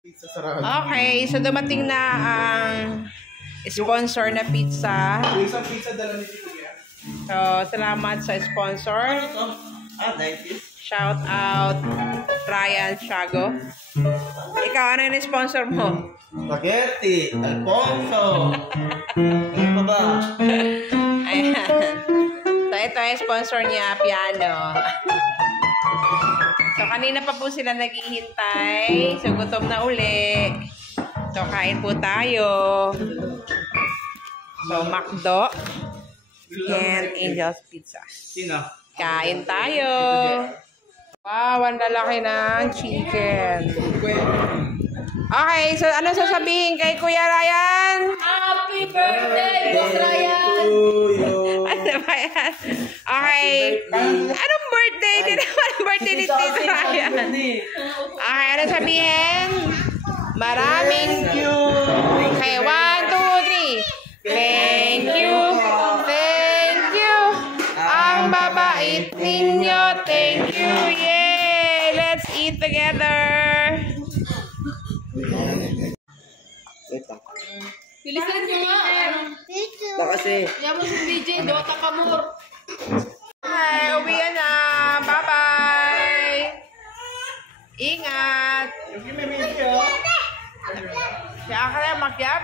Okay, so dumating na ang sponsor na pizza. Isang pizza dala ni Tito Gia. So, salamat sa sponsor. Thank you. Shout out Ryan Shago. Ikaw, ano yung sponsor mo? Spaghetti, Alfonso. Ano pa ba? Ayan. So, ito yung sponsor niya, piano. So, kanina pa po sila naghihintay. So, gutom na uli. So, kain po tayo. So, McDo and Angel's Pizza. Sino? Kain tayo. Wow, ang lalaki ng chicken. Okay, so ano sasabihin kay Kuya Ryan? Happy birthday, Boss Ryan! Ano ba yan? Okay. Anong birthday? Hindi naman birthday ni Tito Ryan. Okay, ano sabihin? Maraming... Okay, 1, 2, 3. Thank you. Thank you. Ang babait ninyo. Thank you. Yay! Let's eat together. Bilisan nyo nga. Kasi. Yaman si BJ, Dota Kamor. Hi, uwian na. Bye-bye. Ingat. Yung may video. Siya ka na makyap.